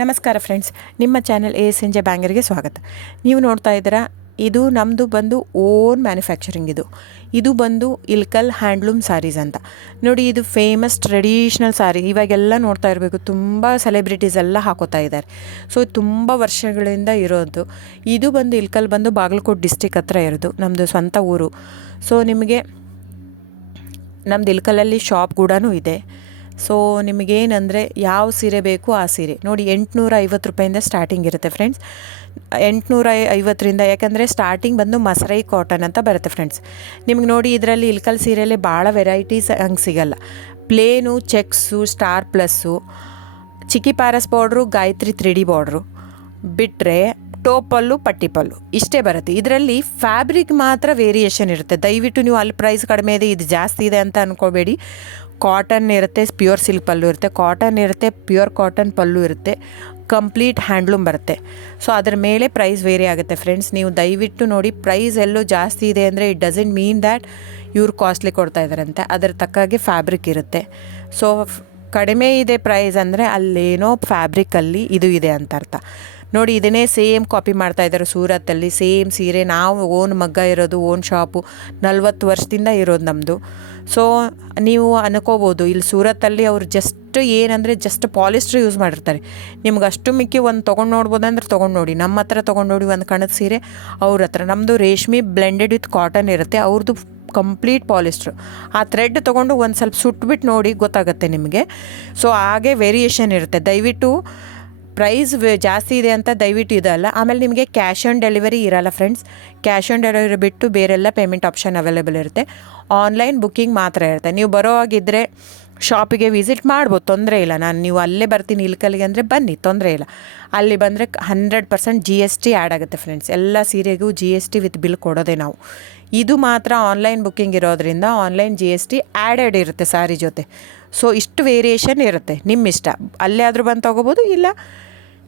ನಮಸ್ಕಾರ ಫ್ರೆಂಡ್ಸ್, ನಿಮ್ಮ channel ASNJ ಬ್ಯಾಂಗರ್ಗೆ ಸ್ವಾಗತ. ನೀವು ನೋಡ್ತಾ ಇದ್ದೀರಾ, ಇದು ನಮ್ಮದು ಬಂದು ಓನ್ ಮ್ಯಾನುಫ್ಯಾಕ್ಚರಿಂಗ್. ಇದು ಬಂದು ಇಲ್ಕಲ್ ಹ್ಯಾಂಡ್ಲೂಮ್ ಸ್ಯಾರೀಸ್ ಅಂತ ನೋಡಿ. ಇದು ಫೇಮಸ್ ಟ್ರೆಡಿಷ್ನಲ್ ಸ್ಯಾರಿ. ಇವಾಗೆಲ್ಲ ನೋಡ್ತಾ ಇರಬೇಕು, ತುಂಬ ಸೆಲೆಬ್ರಿಟೀಸ್ ಎಲ್ಲ ಹಾಕೋತಾ ಇದ್ದಾರೆ. ಸೊ ತುಂಬ ವರ್ಷಗಳಿಂದ ಇರೋದು. ಇದು ಬಂದು ಇಲ್ಕಲ್ ಬಂದು ಬಾಗಲಕೋಟೆ ಡಿಸ್ಟಿಕ್ ಹತ್ರ ಇರೋದು, ನಮ್ಮದು ಸ್ವಂತ ಊರು. ಸೊ ನಿಮಗೆ ನಮ್ಮದು ಇಲ್ಕಲಲ್ಲಿ ಶಾಪ್ ಕೂಡ ಇದೆ. ಸೊ ನಿಮಗೇನಂದರೆ ಯಾವ ಸೀರೆ ಬೇಕು ಆ ಸೀರೆ ನೋಡಿ, 850 ರೂಪಾಯಿಂದ ಸ್ಟಾರ್ಟಿಂಗ್ ಇರುತ್ತೆ ಫ್ರೆಂಡ್ಸ್. 850ರಿಂದ, ಯಾಕಂದರೆ ಸ್ಟಾರ್ಟಿಂಗ್ ಬಂದು ಮಸರೈ ಕಾಟನ್ ಅಂತ ಬರುತ್ತೆ ಫ್ರೆಂಡ್ಸ್. ನಿಮ್ಗೆ ನೋಡಿ, ಇದರಲ್ಲಿ ಇಲ್ಕಲ್ ಸೀರೆಯಲ್ಲಿ ಭಾಳ ವೆರೈಟೀಸ್ ಹಂಗೆ ಸಿಗಲ್ಲ. ಪ್ಲೇನು, ಚೆಕ್ಸು, ಸ್ಟಾರ್ ಪ್ಲಸ್ಸು, ಚಿಕ್ಕಿ ಪ್ಯಾರಸ್ ಬಾರ್ಡ್ರು, ಗಾಯತ್ರಿ 3D ಬಾರ್ಡ್ರು ಬಿಟ್ಟರೆ ಟೋಪಲ್ಲು, ಪಟ್ಟಿ ಪಲ್ಲು ಇಷ್ಟೇ ಬರುತ್ತೆ. ಇದರಲ್ಲಿ ಫ್ಯಾಬ್ರಿಕ್ ಮಾತ್ರ ವೇರಿಯೇಷನ್ ಇರುತ್ತೆ. ದಯವಿಟ್ಟು ನೀವು ಅಲ್ಲಿ ಪ್ರೈಸ್ ಕಡಿಮೆ ಇದೆ, ಇದು ಜಾಸ್ತಿ ಇದೆ ಅಂತ ಅಂದ್ಕೋಬೇಡಿ. ಕಾಟನ್ ಇರುತ್ತೆ, ಪ್ಯೂರ್ ಸಿಲ್ಕ್ ಪಲ್ಲು ಇರುತ್ತೆ, ಕಾಟನ್ ಇರುತ್ತೆ, ಪ್ಯೂರ್ ಕಾಟನ್ ಪಲ್ಲು ಇರುತ್ತೆ, ಕಂಪ್ಲೀಟ್ ಹ್ಯಾಂಡ್ಲೂಮ್ ಬರುತ್ತೆ. ಸೊ ಅದರ ಮೇಲೆ ಪ್ರೈಸ್ ವೇರಿ ಆಗುತ್ತೆ ಫ್ರೆಂಡ್ಸ್. ನೀವು ದಯವಿಟ್ಟು ನೋಡಿ, ಪ್ರೈಸ್ ಎಲ್ಲೋ ಜಾಸ್ತಿ ಇದೆ ಅಂದರೆ ಇಟ್ ಡಸಂಟ್ ಮೀನ್ ದ್ಯಾಟ್ ಇವ್ರು ಕಾಸ್ಟ್ಲಿ ಕೊಡ್ತಾ ಇದ್ದಾರಂತೆ. ಅದರ ತಕ್ಕಾಗೆ ಫ್ಯಾಬ್ರಿಕ್ ಇರುತ್ತೆ. ಸೊ ಕಡಿಮೆ ಇದೆ ಪ್ರೈಸ್ ಅಂದರೆ ಅಲ್ಲೇನೋ ಫ್ಯಾಬ್ರಿಕಲ್ಲಿ ಇದು ಇದೆ ಅಂತ ಅರ್ಥ. ನೋಡಿ, ಇದನ್ನೇ ಸೇಮ್ ಕಾಪಿ ಮಾಡ್ತಾ ಇದ್ದಾರೆ ಸೂರತ್ತಲ್ಲಿ. ಸೇಮ್ ಸೀರೆ ನಾವು ಓನ್ ಮಗ್ಗ ಇರೋದು, ಓನ್ ಶಾಪು 40 ವರ್ಷದಿಂದ ಇರೋದು ನಮ್ಮದು. ಸೊ ನೀವು ಅನ್ಕೋಬೋದು, ಇಲ್ಲಿ ಸೂರತ್ತಲ್ಲಿ ಅವ್ರು ಜಸ್ಟ್ ಏನಂದರೆ ಜಸ್ಟ್ ಪಾಲಿಸ್ಟ್ರ್ ಯೂಸ್ ಮಾಡಿರ್ತಾರೆ. ನಿಮ್ಗೆ ಅಷ್ಟು ಮಿಕ್ಕಿ ಒಂದು ತೊಗೊಂಡು ನೋಡ್ಬೋದಂದ್ರೆ ತೊಗೊಂಡು ನೋಡಿ. ನಮ್ಮ ಹತ್ರ ತೊಗೊಂಡು ನೋಡಿ ಒಂದು ಕಣದ ಸೀರೆ, ಅವ್ರ ಹತ್ರ ನಮ್ಮದು ರೇಷ್ಮೆ ಬ್ಲೆಂಡೆಡ್ ವಿತ್ ಕಾಟನ್ ಇರುತ್ತೆ, ಅವ್ರದ್ದು ಕಂಪ್ಲೀಟ್ ಪಾಲಿಸ್ಟ್ರು. ಆ ಥ್ರೆಡ್ ತೊಗೊಂಡು ಒಂದು ಸ್ವಲ್ಪ ಸುಟ್ಬಿಟ್ಟು ನೋಡಿ, ಗೊತ್ತಾಗುತ್ತೆ ನಿಮಗೆ. ಸೊ ಹಾಗೆ ವೇರಿಯೇಷನ್ ಇರುತ್ತೆ. ದಯವಿಟ್ಟು ಪ್ರೈಸ್ ಜಾಸ್ತಿ ಇದೆ ಅಂತ ದಯವಿಟ್ಟು ಇದಲ್ಲ. ಆಮೇಲೆ ನಿಮಗೆ ಕ್ಯಾಶ್ ಆನ್ ಡೆಲಿವರಿ ಇರಲ್ಲ ಫ್ರೆಂಡ್ಸ್. ಕ್ಯಾಶ್ ಆನ್ ಡೆಲಿವರಿ ಬಿಟ್ಟು ಬೇರೆಲ್ಲ ಪೇಮೆಂಟ್ ಆಪ್ಷನ್ ಅವೈಲೇಬಲ್ ಇರುತ್ತೆ. ಆನ್ಲೈನ್ ಬುಕ್ಕಿಂಗ್ ಮಾತ್ರ ಇರುತ್ತೆ. ನೀವು ಬರೋ ಹಾಗಿದ್ದರೆ ಶಾಪಿಗೆ ವಿಸಿಟ್ ಮಾಡ್ಬೋದು, ತೊಂದರೆ ಇಲ್ಲ. ನೀವು ಅಲ್ಲೇ ಬರ್ತೀನಿ ಇಲ್ಕಲ್ಲಿಗೆ ಅಂದರೆ ಬನ್ನಿ, ತೊಂದರೆ ಇಲ್ಲ. ಅಲ್ಲಿ ಬಂದರೆ 100% GST ಆ್ಯಡ್ ಆಗುತ್ತೆ ಫ್ರೆಂಡ್ಸ್. ಎಲ್ಲ ಸೀರೆಗೂ GST ವಿತ್ ಬಿಲ್ ಕೊಡೋದೆ ನಾವು. ಇದು ಮಾತ್ರ ಆನ್ಲೈನ್ ಬುಕ್ಕಿಂಗ್ ಇರೋದ್ರಿಂದ ಆನ್ಲೈನ್ GST ಆ್ಯಡೆಡ್ ಇರುತ್ತೆ ಸ್ಯಾರಿ ಜೊತೆ. ಸೊ ಇಷ್ಟು ವೇರಿಯೇಷನ್ ಇರುತ್ತೆ, ನಿಮ್ಮ ಇಷ್ಟ. ಅಲ್ಲೇ ಆದರೂ ಬಂದು ತೊಗೋಬೋದು, ಇಲ್ಲ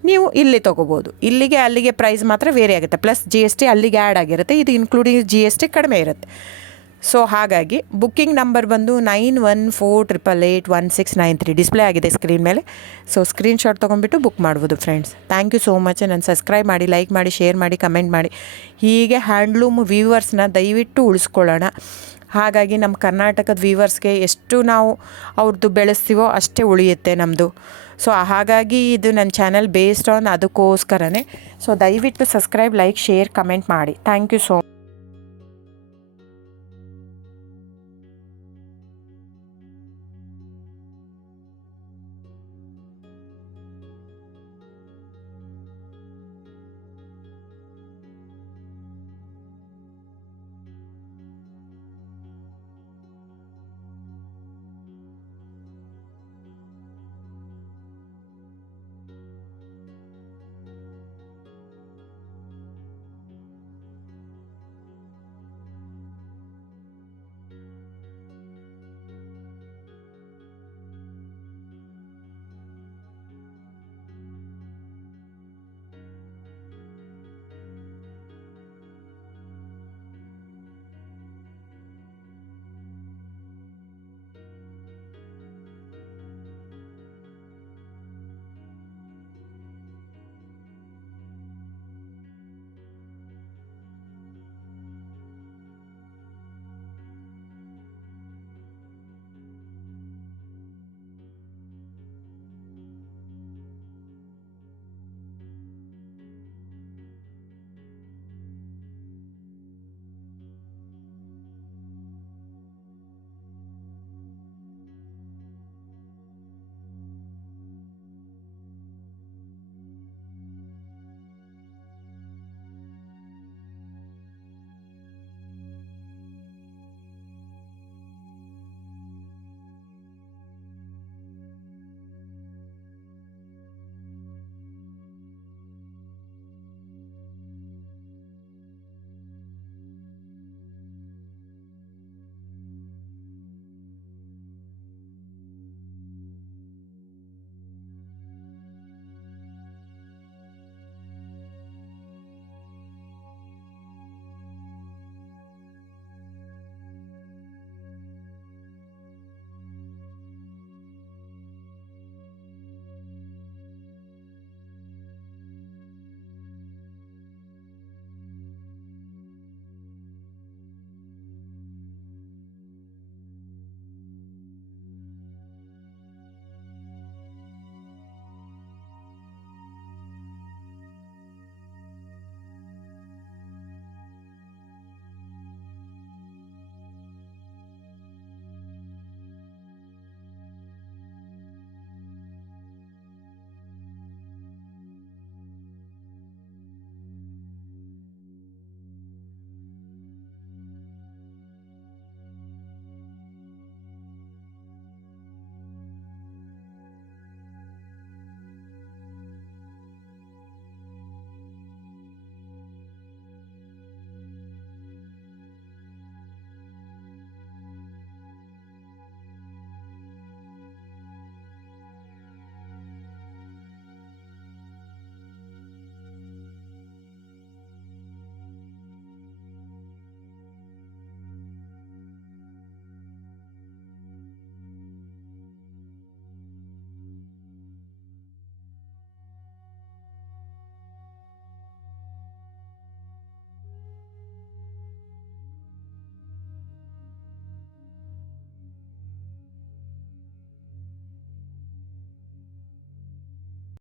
ನೀವು ಇಲ್ಲಿ ತೊಗೋಬೋದು. ಇಲ್ಲಿಗೆ ಅಲ್ಲಿಗೆ ಪ್ರೈಸ್ ಮಾತ್ರ ವೇರಿ ಆಗುತ್ತೆ. ಪ್ಲಸ್ GST ಅಲ್ಲಿಗೆ ಆ್ಯಡ್ ಆಗಿರುತ್ತೆ, ಇದು ಇನ್ಕ್ಲೂಡಿಂಗ್ GST ಕಡಿಮೆ ಇರುತ್ತೆ. ಸೊ ಹಾಗಾಗಿ ಬುಕ್ಕಿಂಗ್ ನಂಬರ್ ಬಂದು 9148881693 ಡಿಸ್ಪ್ಲೇ ಆಗಿದೆ ಸ್ಕ್ರೀನ್ ಮೇಲೆ. ಸೊ ಸ್ಕ್ರೀನ್ಶಾಟ್ ತೊಗೊಂಡ್ಬಿಟ್ಟು ಬುಕ್ ಮಾಡ್ಬೋದು friends. Thank you so much. ನಾನು ಸಬ್ಸ್ಕ್ರೈಬ್ ಮಾಡಿ, ಲೈಕ್ ಮಾಡಿ, ಶೇರ್ ಮಾಡಿ, ಕಮೆಂಟ್ ಮಾಡಿ. ಹೀಗೆ ಹ್ಯಾಂಡ್ಲೂಮ್ ವ್ಯೂವರ್ಸ್ನ ದಯವಿಟ್ಟು ಉಳಿಸ್ಕೊಳ್ಳೋಣ. ಹಾಗಾಗಿ ನಮ್ಮ ಕರ್ನಾಟಕದ ವ್ಯೂವರ್ಸ್ಗೆ ಎಷ್ಟು ನಾವು ಅವ್ರದ್ದು ಬೆಳೆಸ್ತೀವೋ ಅಷ್ಟೇ ಉಳಿಯುತ್ತೆ ನಮ್ಮದು. ಸೊ ಹಾಗಾಗಿ ಇದು ನನ್ನ ಚಾನಲ್ ಬೇಸ್ಡ್ ಆನ್ ಅದಕ್ಕೋಸ್ಕರನೇ. ಸೊ ದಯವಿಟ್ಟು ಸಬ್ಸ್ಕ್ರೈಬ್, ಲೈಕ್, ಶೇರ್, ಕಮೆಂಟ್ ಮಾಡಿ. Thank you so much.